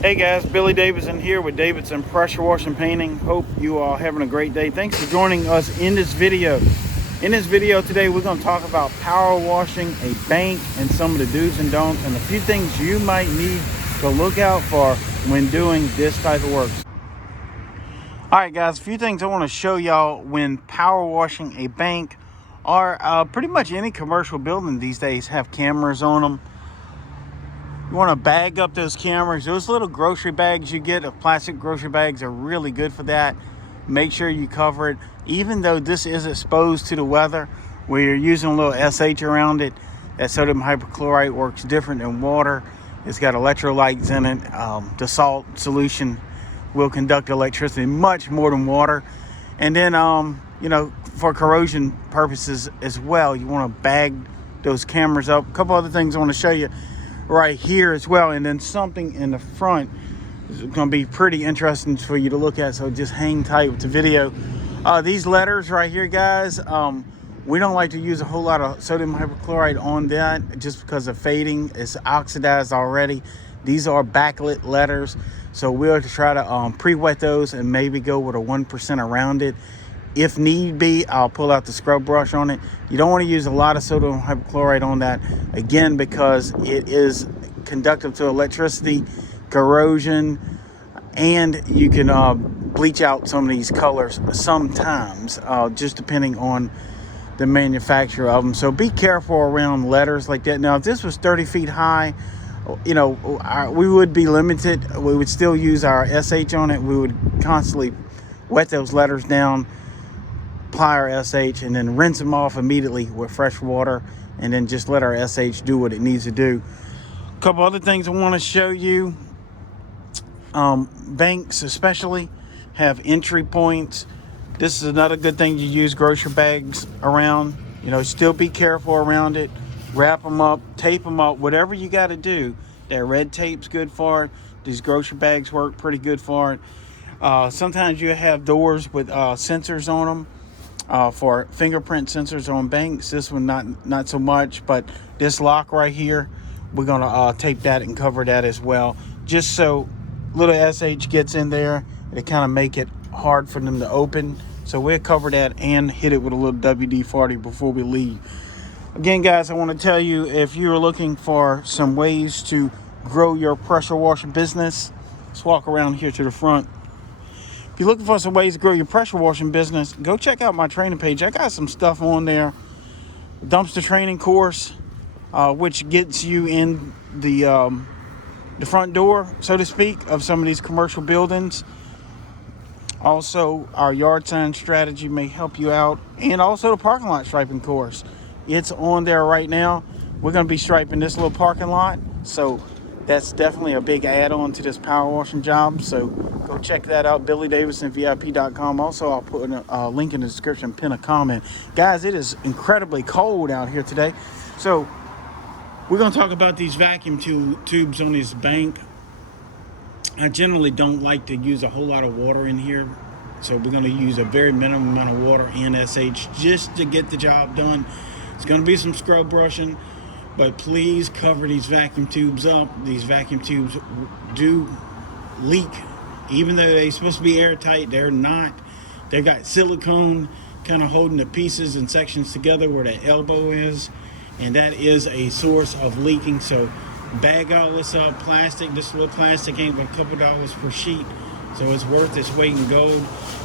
Hey guys, Billy Davidson here with Davidson Pressure Washing Painting. Hope you are having a great day. Thanks for joining us in this video. In this video today, we're going to talk about power washing a bank and some of the do's and don'ts and a few things you might need to look out for when doing this type of work. All right guys, a few things I want to show y'all when power washing a bank or pretty much any commercial building these days have cameras on them. You want to bag up those cameras. Those little grocery bags you get of plastic grocery bags are really good for that. Make sure you cover it. Even though this is exposed to the weather, where you're using a little SH around it, that sodium hypochlorite works different than water. It's got electrolytes in it. The salt solution will conduct electricity much more than water. And then, for corrosion purposes as well, you want to bag those cameras up. A couple other things I want to show you right here as well, and then something in the front is going to be pretty interesting for you to look at, so just hang tight with the video. These letters right here, guys, we don't like to use a whole lot of sodium hypochlorite on that just because of fading. It's oxidized already. These are backlit letters, so we'll try to pre-wet those and maybe go with a 1% around it. If need be, I'll pull out the scrub brush on it. You don't want to use a lot of sodium hypochlorite on that, again, because it is conductive to electricity, corrosion, and you can bleach out some of these colors sometimes, just depending on the manufacturer of them. So be careful around letters like that. Now, if this was 30 feet high, we would be limited. We would still use our SH on it. We would constantly wet those letters down, apply our SH, and then rinse them off immediately with fresh water, and then just let our SH do what it needs to do. A couple other things I want to show you. Banks especially have entry points. This is another good thing to use grocery bags around. Still be careful around it. Wrap them up, tape them up, whatever you got to do. That red tape's good for it. These grocery bags work pretty good for it. Sometimes you have doors with sensors on them. For fingerprint sensors on banks. This one not so much, but this lock right here, we're gonna tape that and cover that as well, just so little SH gets in there. It kind of make it hard for them to open, so we'll cover that and hit it with a little WD-40 before we leave. Again, guys, I want to tell you, if you're looking for some ways to grow your pressure washer business, let's walk around here to the front. If you're looking for some ways to grow your pressure washing business, go check out my training page. I got some stuff on there. Dumpster training course, which gets you in the front door, so to speak, of some of these commercial buildings. Also, our yard sign strategy may help you out. And also the parking lot striping course. It's on there right now. We're going to be striping this little parking lot. So that's definitely a big add-on to this power washing job. So go check that out, BillyDavidsonVIP.com. Also, I'll put a link in the description, pin a comment. Guys, it is incredibly cold out here today. So we're going to talk about these vacuum tubes on this bank. I generally don't like to use a whole lot of water in here. So we're going to use a very minimum amount of water and SH just to get the job done. It's going to be some scrub brushing, but please cover these vacuum tubes up. These vacuum tubes do leak. Even though they're supposed to be airtight, they're not. They've got silicone kind of holding the pieces and sections together where the elbow is, and that is a source of leaking. So bag all this up. Plastic, this little plastic ain't but a couple dollars per sheet, so it's worth its weight in gold.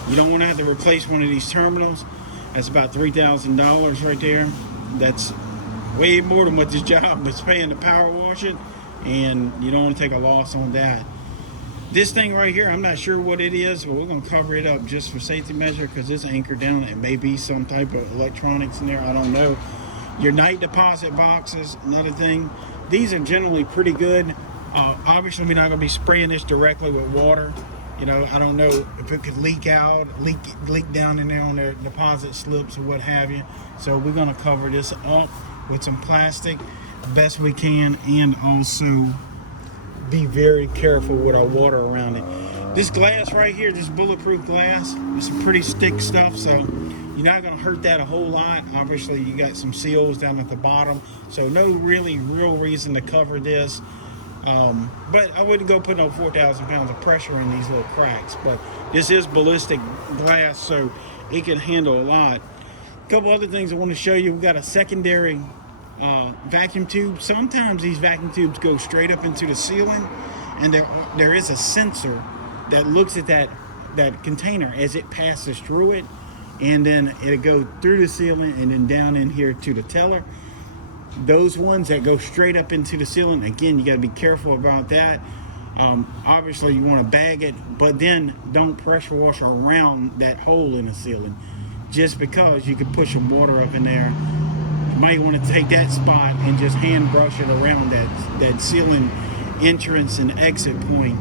You don't want to have to replace one of these terminals. That's about $3,000 right there. That's way more than what this job was paying to power wash it, and you don't want to take a loss on that. This thing right here, I'm not sure what it is, but we're going to cover it up just for safety measure because it's anchored down. It may be some type of electronics in there, I don't know. Your night deposit boxes, another thing. These are generally pretty good. Obviously, we're not going to be spraying this directly with water. I don't know if it could leak out, leak down in there on their deposit slips or what have you. So we're going to cover this up with some plastic best we can, and also be very careful with our water around it. This glass right here, this bulletproof glass, it's some pretty thick stuff, so you're not going to hurt that a whole lot. Obviously, you got some seals down at the bottom, so no real reason to cover this. But I wouldn't go put no 4,000 pounds of pressure in these little cracks. But this is ballistic glass, so it can handle a lot. A couple other things I want to show you. We got a secondary vacuum tube. Sometimes these vacuum tubes go straight up into the ceiling, and there is a sensor that looks at that container as it passes through it, and then it'll go through the ceiling and then down in here to the teller. Those ones that go straight up into the ceiling, again, you got to be careful about that. Obviously you want to bag it, but then don't pressure wash around that hole in the ceiling, just because you can push some water up in there. You might want to take that spot and just hand brush it around that ceiling entrance and exit point.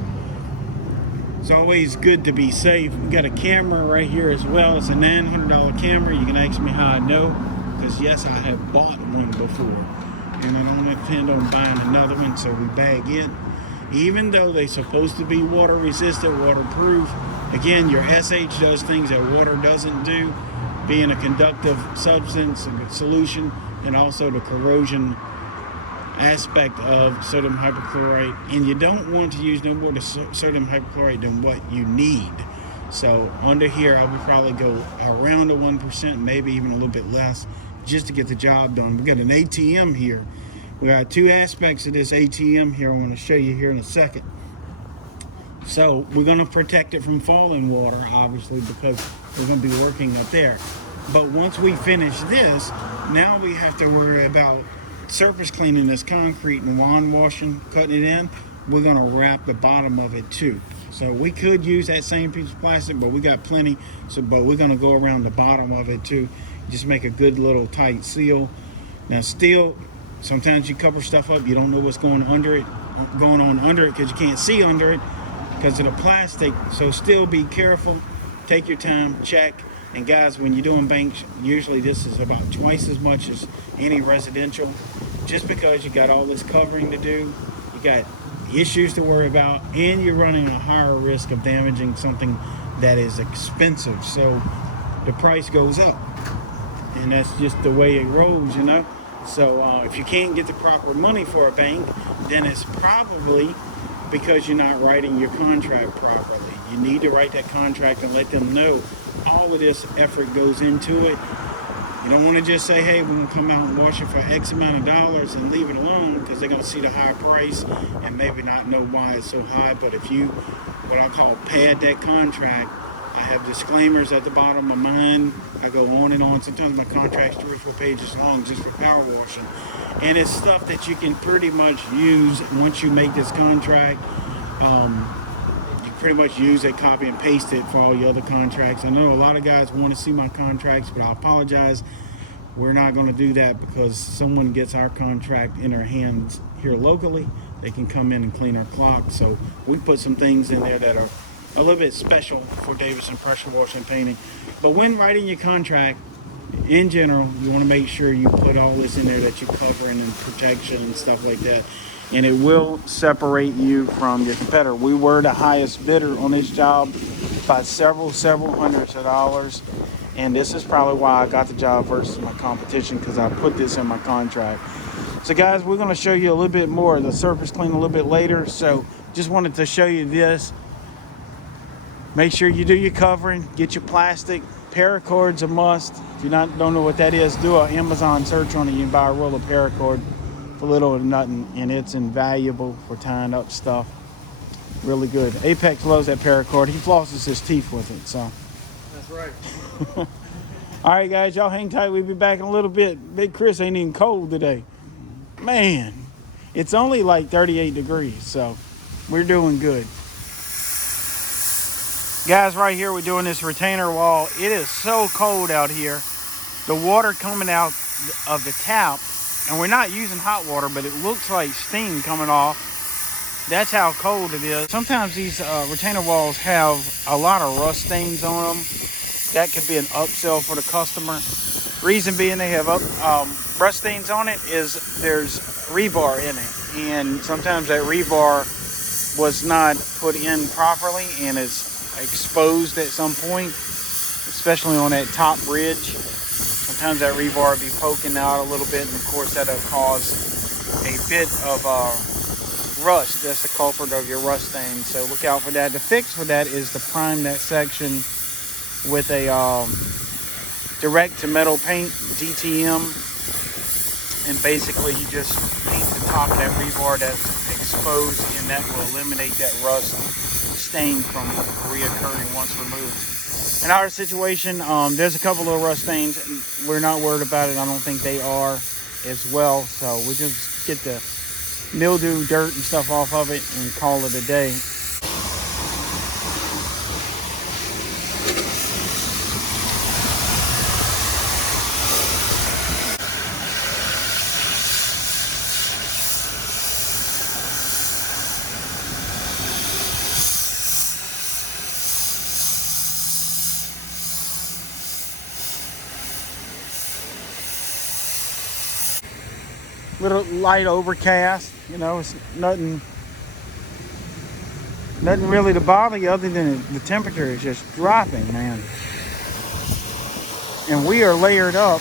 It's always good to be safe. We got a camera right here as well. It's a $900 camera. You can ask me how I know, because yes, I have bought one before, and I don't intend on buying another one. So we bag it, even though they're supposed to be water resistant, waterproof. Again, your SH does things that water doesn't do, being a conductive substance, a solution, and also the corrosion aspect of sodium hypochlorite. And you don't want to use no more sodium hypochlorite than what you need. So under here, I would probably go around the 1%, maybe even a little bit less, just to get the job done. We got an ATM here. We got two aspects of this ATM here I want to show you here in a second. So we're going to protect it from falling water, obviously, because we're going to be working up there. But once we finish this, now we have to worry about surface cleaning this concrete and wand washing, cutting it in. We're going to wrap the bottom of it too. So we could use that same piece of plastic, but we got plenty. But we're going to go around the bottom of it too. Just make a good little tight seal. Now still, sometimes you cover stuff up, you don't know what's going on under it because you can't see under it because of the plastic. So still be careful, take your time, check. And guys, when you're doing banks, usually this is about twice as much as any residential, just because you got all this covering to do, you got issues to worry about, and you're running a higher risk of damaging something that is expensive. So the price goes up, and that's just the way it rolls, you know. So if you can't get the proper money for a bank, then it's probably because you're not writing your contract properly. You need to write that contract and let them know all of this effort goes into it. You don't want to just say, hey, we're going to come out and wash it for X amount of dollars and leave it alone, because they're going to see the high price and maybe not know why it's so high. But if you, what I call, pad that contract, I have disclaimers at the bottom of mine. I go on and on. Sometimes my contract's 3 or 4 pages long just for power washing. And it's stuff that you can pretty much use once you make this contract. Pretty much use it, copy and paste it for all your other contracts. I know a lot of guys want to see my contracts, but I apologize. We're not going to do that, because someone gets our contract in their hands here locally, they can come in and clean our clock. So we put some things in there that are a little bit special for Davidson Pressure Washing Painting. But when writing your contract, in general, you want to make sure you put all this in there that you're covering and protection and stuff like that. And it will separate you from your competitor. We were the highest bidder on this job by several hundreds of dollars. And this is probably why I got the job versus my competition, because I put this in my contract. So guys, we're gonna show you a little bit more of the surface clean a little bit later. So just wanted to show you this. Make sure you do your covering, get your plastic. Paracord's a must. If you don't know what that is, do an Amazon search on it. You can buy a roll of paracord for little or nothing, and it's invaluable for tying up stuff. Really good. Apex loves that paracord. He flosses his teeth with it, so. That's right. All right, guys, y'all hang tight. We'll be back in a little bit. Big Chris ain't even cold today. Man, it's only like 38 degrees, so we're doing good. Guys, right here we're doing this retainer wall. It is so cold out here. The water coming out of the tap, and we're not using hot water, but it looks like steam coming off. That's how cold it is. Sometimes these retainer walls have a lot of rust stains on them. That could be an upsell for the customer. Reason being they have rust stains on it is there's rebar in it. And sometimes that rebar was not put in properly and is exposed at some point, especially on that top bridge. Sometimes that rebar will be poking out a little bit, and of course that'll cause a bit of rust. That's the culprit of your rust stain. So look out for that. The fix for that is to prime that section with a direct to metal paint, DTM, and basically you just paint the top of that rebar that's exposed, and that will eliminate that rust stain from reoccurring once removed. In our situation, there's a couple of rust stains. We're not worried about it. I don't think they are as well. So we just get the mildew, dirt, and stuff off of it and call it a day. Little light overcast, you know, it's nothing really to bother you other than the temperature is just dropping, man. And we are layered up.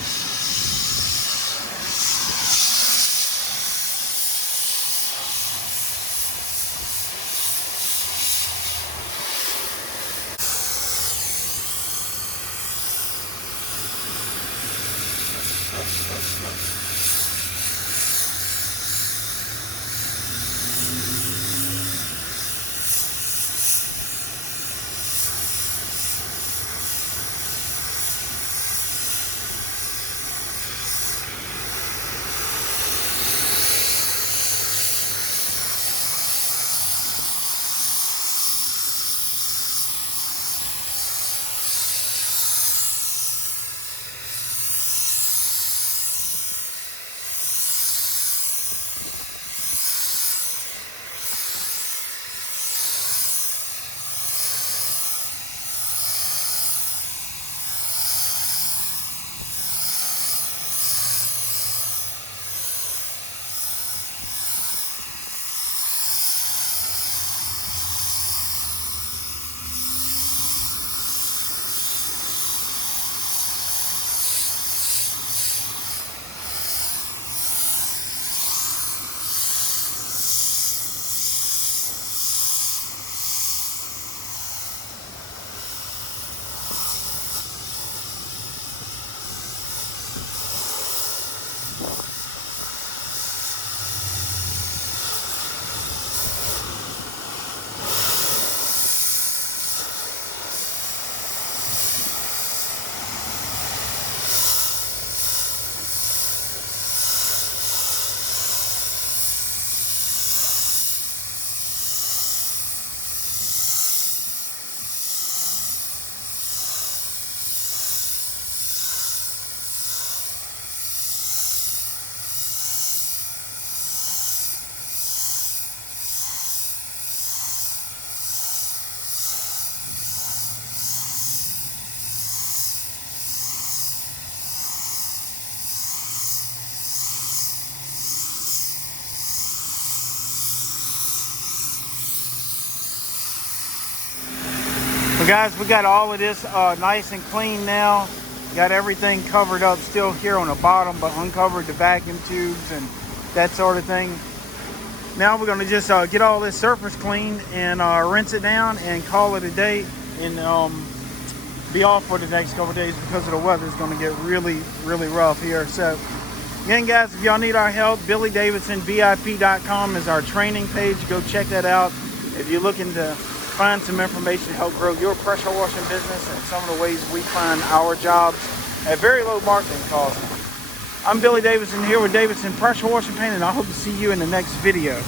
But guys, we got all of this nice and clean now. Got everything covered up still here on the bottom, but uncovered the vacuum tubes and that sort of thing. Now we're gonna just get all this surface clean and rinse it down and call it a day, and be off for the next couple days because of the weather. It's gonna get really rough here. So again, guys, if y'all need our help, BillyDavidsonVIP.com is our training page. Go check that out if you're looking to find some information to help grow your pressure washing business and some of the ways we find our jobs at very low marketing costs. I'm Billy Davidson here with Davidson Pressure Washing Paint, and I hope to see you in the next video.